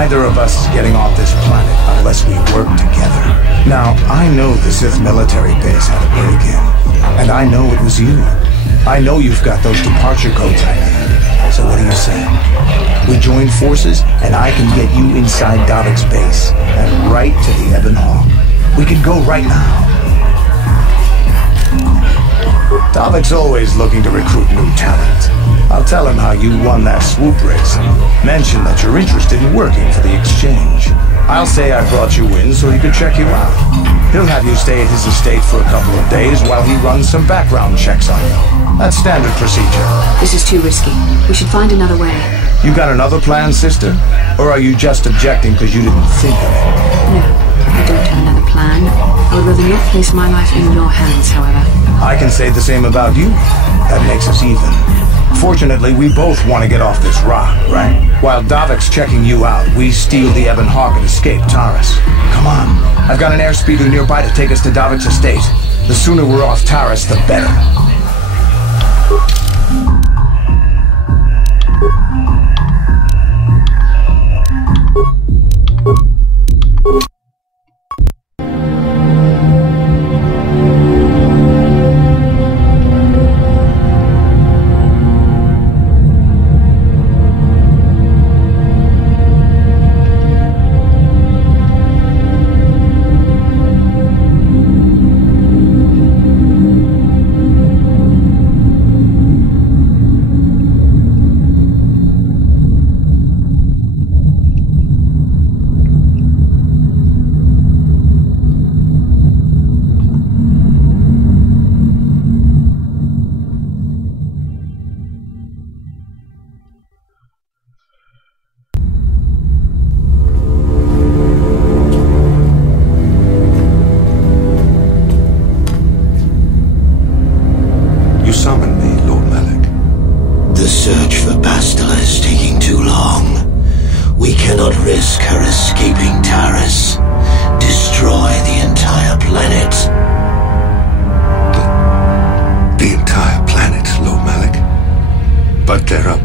Neither of us is getting off this planet unless we work together. Now, I know the Sith military base had a break-in, and I know it was you. I know you've got those departure codes I need. So what do you say? We join forces, and I can get you inside Davik's base, and right to the Ebon Hawk. We could go right now. Davik's always looking to recruit new talent. I'll tell him how you won that swoop race and mention that you're interested in working for the exchange. I'll say I brought you in so he could check you out. He'll have you stay at his estate for a couple of days while he runs some background checks on you. That's standard procedure. This is too risky. We should find another way. You got another plan, sister? Or are you just objecting because you didn't think of it? No, I don't have another plan. I would rather not place my life in your hands, however. I can say the same about you. That makes us even. Fortunately, we both want to get off this rock, right? While Davik's checking you out, we steal the Ebon Hawk and escape Taris. Come on. I've got an airspeeder nearby to take us to Davik's estate. The sooner we're off Taris, the better.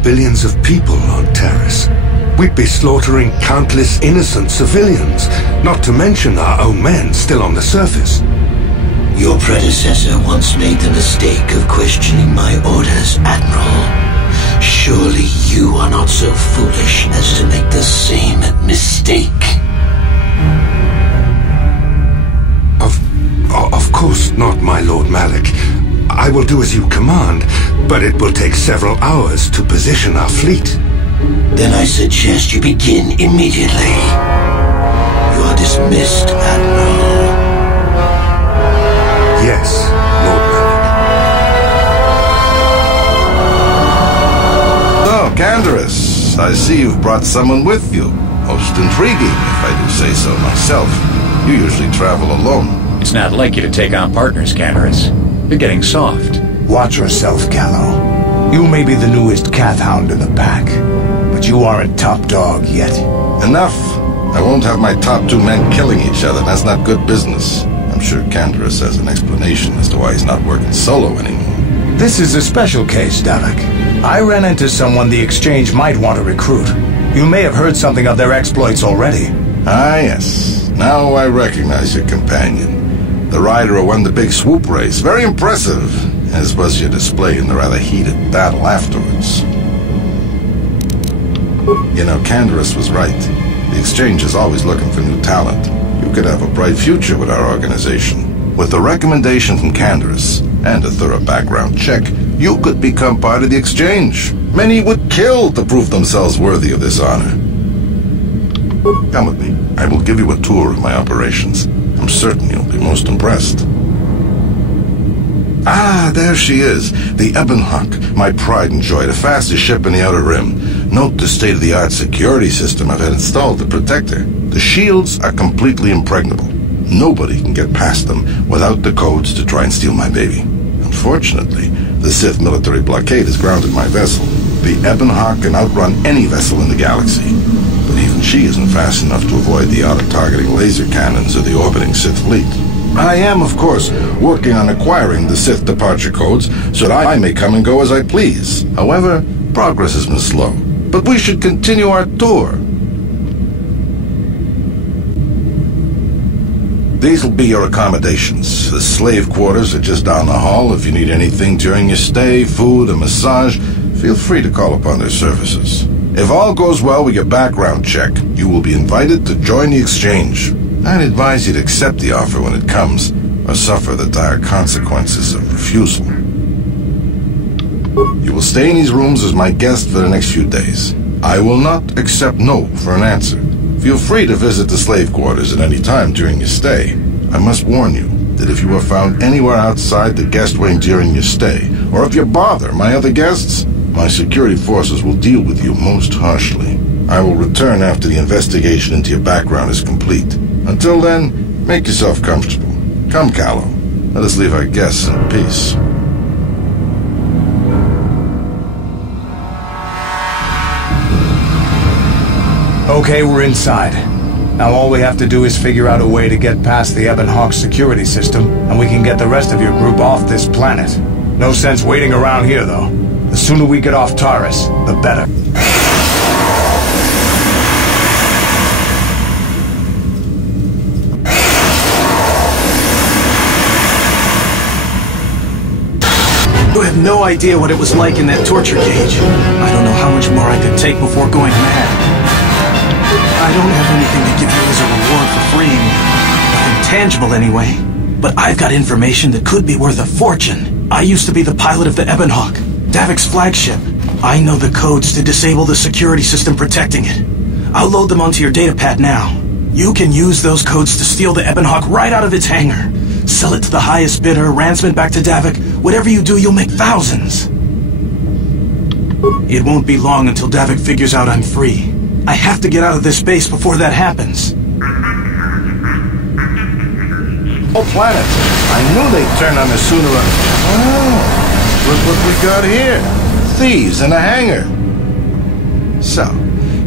Billions of people on Taris. We'd be slaughtering countless innocent civilians, not to mention our own men still on the surface. Your predecessor once made the mistake of questioning my orders, Admiral. Surely you are not so foolish as to make the same mistake. Of course not, my Lord Malik. I will do as you command, but it will take several hours to position our fleet. Then I suggest you begin immediately. You are dismissed, Admiral. Yes, Lord So, Malik. Taris, I see you've brought someone with you. Most intriguing, if I do say so myself. You usually travel alone. It's not like you to take on partners, Taris. You're getting soft. Watch yourself, Callow. You may be the newest cat hound in the pack, but you aren't top dog yet. Enough. I won't have my top two men killing each other. That's not good business. I'm sure Taris has an explanation as to why he's not working solo anymore. This is a special case, Davik. I ran into someone the Exchange might want to recruit. You may have heard something of their exploits already. Ah, yes. Now I recognize your companion. The rider who won the big swoop race. Very impressive, as was your display in the rather heated battle afterwards. You know, Taris was right. The Exchange is always looking for new talent. You could have a bright future with our organization. With a recommendation from Taris and a thorough background check, you could become part of the Exchange. Many would kill to prove themselves worthy of this honor. Come with me. I will give you a tour of my operations. I'm certain you'll be most impressed. Ah, there she is. The Ebon Hawk, my pride and joy, the fastest ship in the Outer Rim. Note the state-of-the-art security system I've had installed to protect her. The shields are completely impregnable. Nobody can get past them without the codes to try and steal my baby. Unfortunately, the Sith military blockade has grounded my vessel. The Ebon Hawk can outrun any vessel in the galaxy. But even she isn't fast enough to avoid the auto-targeting laser cannons of the orbiting Sith fleet. I am, of course, working on acquiring the Sith departure codes so that I may come and go as I please. However, progress has been slow. But we should continue our tour. These will be your accommodations. The slave quarters are just down the hall. If you need anything during your stay, food, a massage, feel free to call upon their services. If all goes well with your background check, you will be invited to join the exchange. I'd advise you to accept the offer when it comes, or suffer the dire consequences of refusal. You will stay in these rooms as my guest for the next few days. I will not accept no for an answer. Feel free to visit the slave quarters at any time during your stay. I must warn you that if you are found anywhere outside the guest wing during your stay, or if you bother my other guests, my security forces will deal with you most harshly. I will return after the investigation into your background is complete. Until then, make yourself comfortable. Come, Callow. Let us leave our guests in peace. Okay, we're inside. Now all we have to do is figure out a way to get past the Ebon Hawk security system, and we can get the rest of your group off this planet. No sense waiting around here, though. The sooner we get off Taris, the better. You have no idea what it was like in that torture cage. I don't know how much more I could take before going mad. I don't have anything to give you as a reward for freeing me. Nothing tangible anyway. But I've got information that could be worth a fortune. I used to be the pilot of the Ebon Hawk, Davik's flagship. I know the codes to disable the security system protecting it. I'll load them onto your datapad now. You can use those codes to steal the Ebon Hawk right out of its hangar. Sell it to the highest bidder, ransom it back to Davik. Whatever you do, you'll make thousands. It won't be long until Davik figures out I'm free. I have to get out of this base before that happens. Oh, planet. I knew they'd turn on us sooner or... Oh, look what we got here. Thieves in a hangar. So,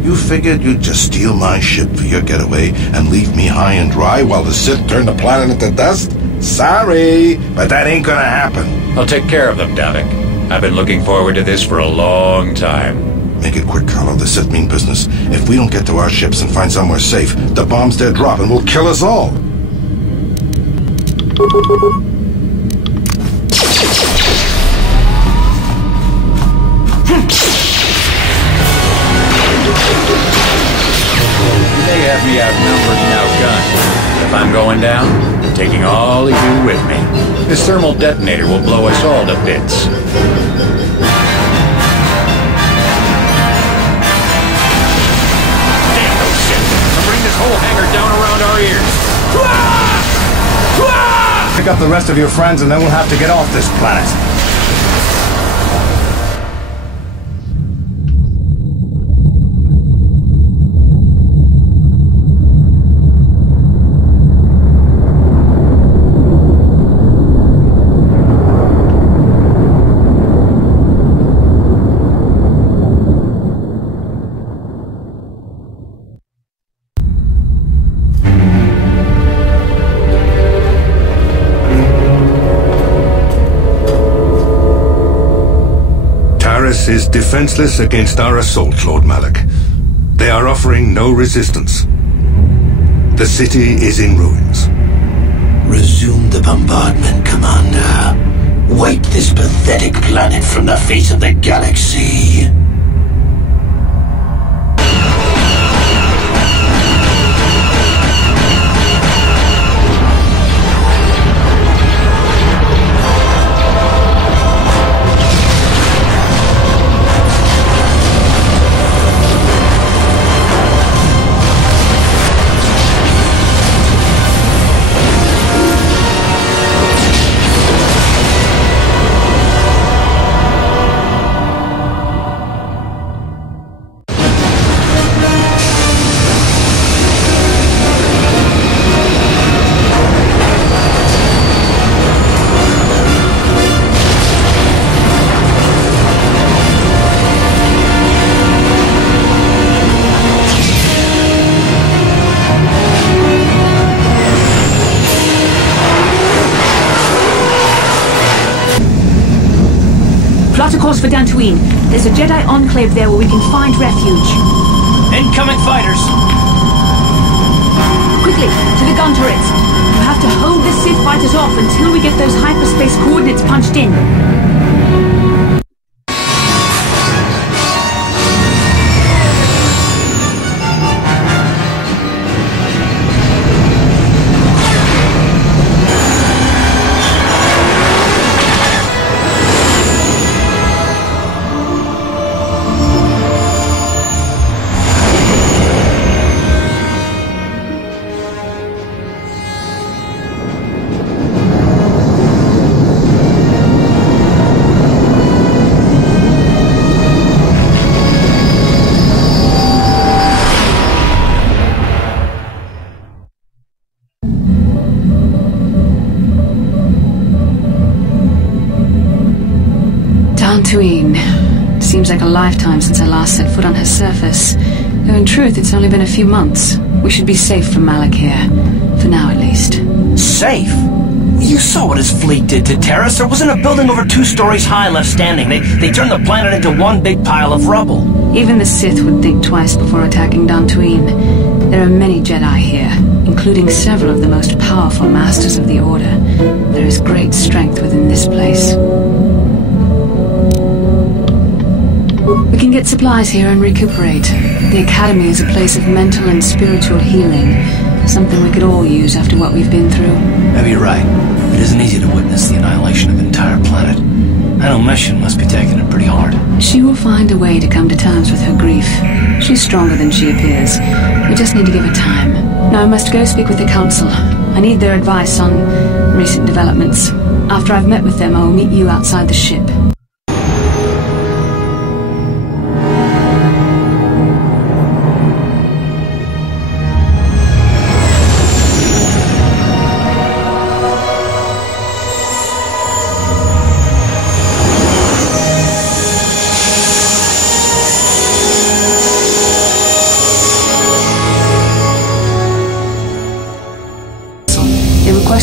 you figured you'd just steal my ship for your getaway and leave me high and dry while the Sith turn the planet into dust? Sorry, but that ain't gonna happen. I'll take care of them, Davik. I've been looking forward to this for a long time. Make it quick, Carlo. The Sith mean business. If we don't get to our ships and find somewhere safe, the bombs they're dropping will kill us all. You may have me outnumbered and outgunned. If I'm going down, I'm taking all of you with me. This thermal detonator will blow us all to bits. Damn those Sith! They'll bring this whole hangar down around our ears. Pick up the rest of your friends and then we'll have to get off this planet. Taris is defenseless against our assault, Lord Malak. They are offering no resistance. The city is in ruins. Resume the bombardment, Commander. Wipe this pathetic planet from the face of the galaxy. Plot a course for Dantooine. There's a Jedi enclave there where we can find refuge. Incoming fighters! Quickly, to the gun turrets. You have to hold the Sith fighters off until we get those hyperspace coordinates punched in. Seems like a lifetime since I last set foot on her surface. Though in truth, it's only been a few months. We should be safe from Malak here. For now, at least. Safe? You saw what his fleet did to Taris. There wasn't a building over 2 stories high left standing. They turned the planet into one big pile of rubble. Even the Sith would think twice before attacking Dantooine. There are many Jedi here, including several of the most powerful masters of the Order. There is great strength within this place. We can get supplies here and recuperate. The Academy is a place of mental and spiritual healing. Something we could all use after what we've been through. Maybe you're right. It isn't easy to witness the annihilation of an entire planet. I know Mission must be taking it pretty hard. She will find a way to come to terms with her grief. She's stronger than she appears. We just need to give her time. Now I must go speak with the Council. I need their advice on recent developments. After I've met with them, I will meet you outside the ship.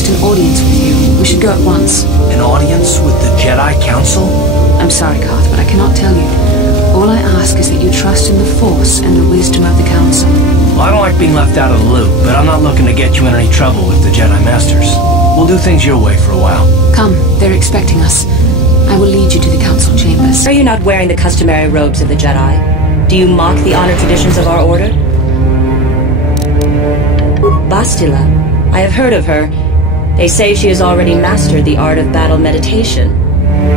An audience with you. We should go at once. An audience with the Jedi Council? I'm sorry, Koth, but I cannot tell you. All I ask is that you trust in the Force and the wisdom of the Council. Well, I don't like being left out of the loop, but I'm not looking to get you in any trouble with the Jedi Masters. We'll do things your way for a while. Come, they're expecting us. I will lead you to the Council chambers. Are you not wearing the customary robes of the Jedi? Do you mock the honor traditions of our Order? Bastila. I have heard of her. They say she has already mastered the art of battle meditation.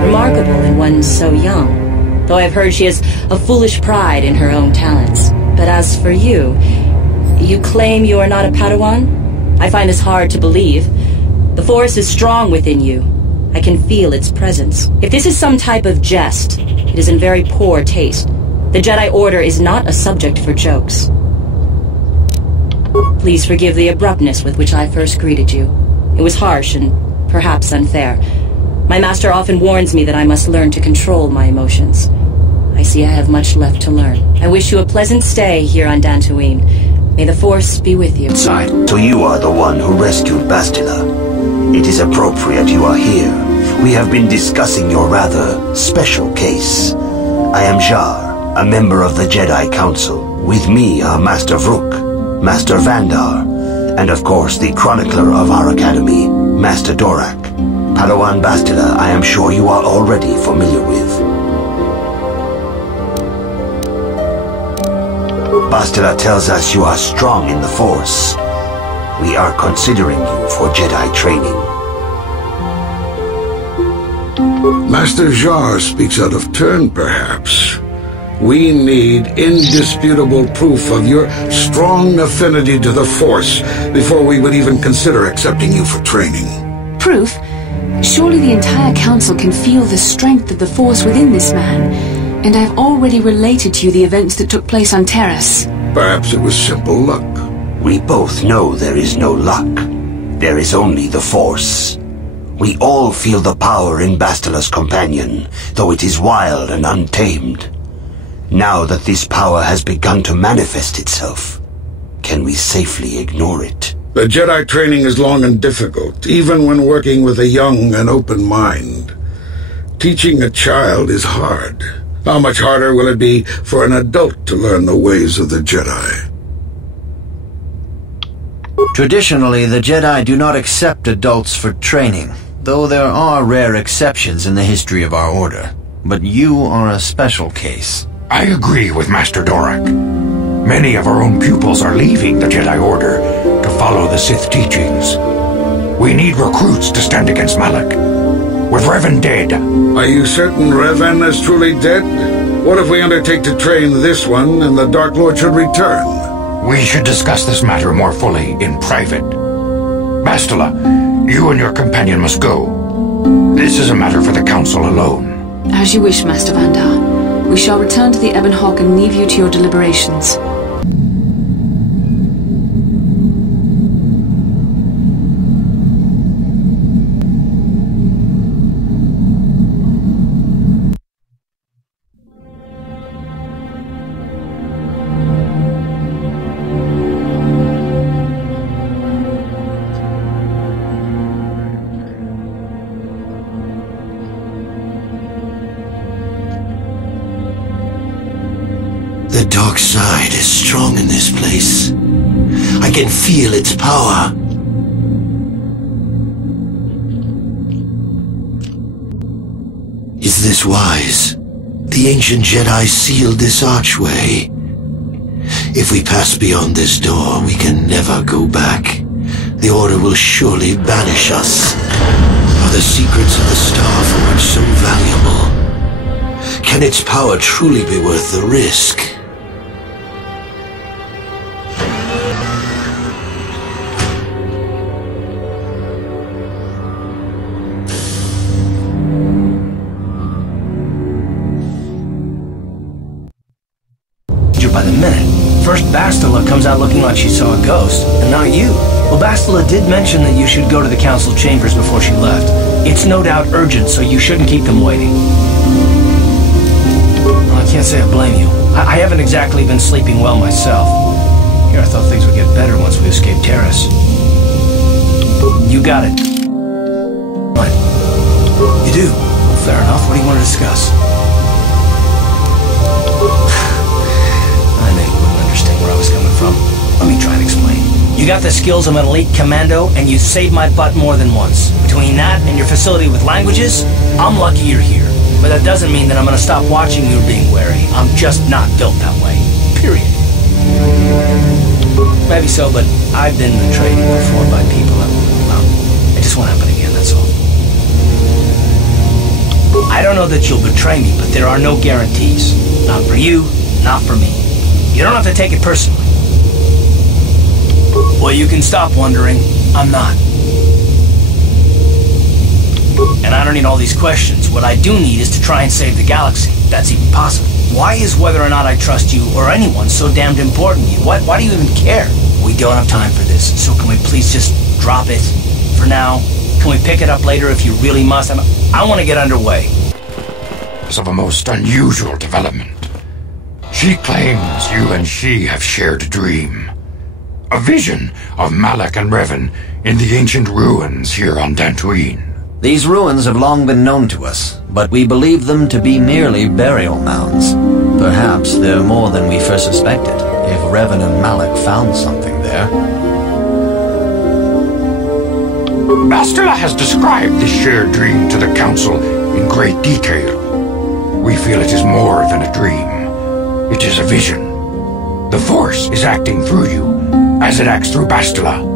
Remarkable in one so young. Though I've heard she has a foolish pride in her own talents. But as for you, you claim you are not a Padawan? I find this hard to believe. The Force is strong within you. I can feel its presence. If this is some type of jest, it is in very poor taste. The Jedi Order is not a subject for jokes. Please forgive the abruptness with which I first greeted you. It was harsh and perhaps unfair. My master often warns me that I must learn to control my emotions. I see I have much left to learn. I wish you a pleasant stay here on Dantooine. May the Force be with you. So you are the one who rescued Bastila. It is appropriate you are here. We have been discussing your rather special case. I am Jar, a member of the Jedi Council. With me are Master Vrook, Master Vandar, and of course the chronicler of our academy, Master Dorak. Padawan Bastila, I am sure you are already familiar with. Bastila tells us you are strong in the Force. We are considering you for Jedi training. Master Jar speaks out of turn, perhaps. We need indisputable proof of your strong affinity to the Force before we would even consider accepting you for training. Proof? Surely the entire Council can feel the strength of the Force within this man, and I've already related to you the events that took place on Taris. Perhaps it was simple luck. We both know there is no luck. There is only the Force. We all feel the power in Bastila's companion, though it is wild and untamed. Now that this power has begun to manifest itself, can we safely ignore it? The Jedi training is long and difficult, even when working with a young and open mind. Teaching a child is hard. How much harder will it be for an adult to learn the ways of the Jedi? Traditionally, the Jedi do not accept adults for training, though there are rare exceptions in the history of our order. But you are a special case. I agree with Master Dorak. Many of our own pupils are leaving the Jedi Order to follow the Sith teachings. We need recruits to stand against Malak. With Revan dead... Are you certain Revan is truly dead? What if we undertake to train this one and the Dark Lord should return? We should discuss this matter more fully in private. Bastila, you and your companion must go. This is a matter for the Council alone. As you wish, Master Vandar. We shall return to the Ebon Hawk and leave you to your deliberations. The dark side is strong in this place. I can feel its power. Is this wise? The ancient Jedi sealed this archway. If we pass beyond this door, we can never go back. The Order will surely banish us. Are the secrets of the Star Forge so valuable? Can its power truly be worth the risk? By the minute. First Bastila comes out looking like she saw a ghost, and now you. Well, Bastila did mention that you should go to the council chambers before she left. It's no doubt urgent, so you shouldn't keep them waiting. Well, I can't say I blame you. I haven't exactly been sleeping well myself. Here, I thought things would get better once we escaped Taris. You got it. What? You do? Well, fair enough. What do you want to discuss? Where I was coming from. Let me try and explain. You got the skills of an elite commando, and you saved my butt more than once. Between that and your facility with languages, I'm lucky you're here. But that doesn't mean that I'm gonna stop watching you being wary. I'm just not built that way. Period. Maybe so, but I've been betrayed before by people that, well, it just won't happen again, that's all. I don't know that you'll betray me, but there are no guarantees. Not for you, not for me. You don't have to take it personally. Well, you can stop wondering. I'm not. And I don't need all these questions. What I do need is to try and save the galaxy, if that's even possible. Why is whether or not I trust you or anyone so damned important to you? Why do you even care? We don't have time for this, so can we please just drop it for now? Can we pick it up later if you really must? I want to get underway. It's of a most unusual development. She claims you and she have shared a dream. A vision of Malak and Revan in the ancient ruins here on Dantooine. These ruins have long been known to us, but we believe them to be merely burial mounds. Perhaps they're more than we first suspected, if Revan and Malak found something there. Bastila has described this shared dream to the Council in great detail. We feel it is more than a dream. It is a vision. The Force is acting through you, as it acts through Bastila.